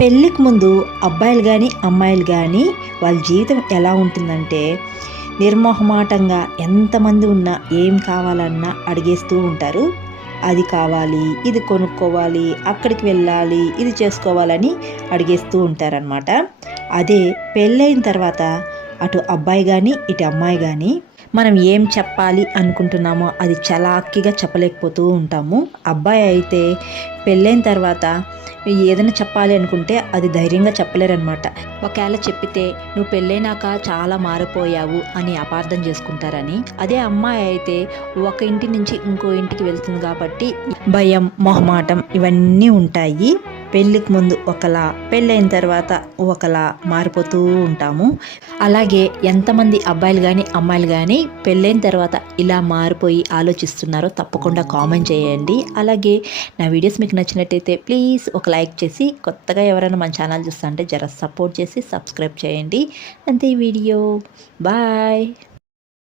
పెళ్ళికి ముందు అబ్బాయిలు కానీ అమ్మాయిలు కానీ వాళ్ళ జీవితం ఎలా ఉంటుందంటే నిర్మోహమాటంగా ఎంతమంది ఉన్నా ఏం కావాలన్నా అడిగేస్తూ ఉంటారు. అది కావాలి, ఇది కొనుక్కోవాలి, అక్కడికి వెళ్ళాలి, ఇది చేసుకోవాలని అడిగేస్తూ ఉంటారనమాట. అదే పెళ్ళైన తర్వాత అటు అబ్బాయి కానీ ఇటు అమ్మాయి కానీ మనం ఏం చెప్పాలి అనుకుంటున్నామో అది చలాకీగా చెప్పలేకపోతూ ఉంటాము. అబ్బాయి అయితే పెళ్ళైన తర్వాత ఏదైనా చెప్పాలి అనుకుంటే అది ధైర్యంగా చెప్పలేరనమాట. ఒకవేళ చెప్పితే నువ్వు పెళ్ళైనాక చాలా మారిపోయావు అని అపార్థం చేసుకుంటారని. అదే అమ్మాయి అయితే ఒక ఇంటి నుంచి ఇంకో ఇంటికి వెళ్తుంది కాబట్టి భయం, మొహమాటం ఇవన్నీ ఉంటాయి. పెళ్ళికి ముందు ఒకలా, పెళ్ళైన తర్వాత ఒకలా మారిపోతూ ఉంటాము. అలాగే ఎంతమంది అబ్బాయిలు కానీ అమ్మాయిలు కానీ పెళ్ళైన తర్వాత ఇలా మారిపోయి ఆలోచిస్తున్నారో తప్పకుండా కామెంట్ చేయండి. అలాగే నా వీడియోస్ మీకు నచ్చినట్టయితే ప్లీజ్ ఒక లైక్ చేసి, కొత్తగా ఎవరైనా మన ఛానల్ చూస్తుంటే జర సపోర్ట్ చేసి సబ్స్క్రైబ్ చేయండి. అంతే వీడియో. బాయ్.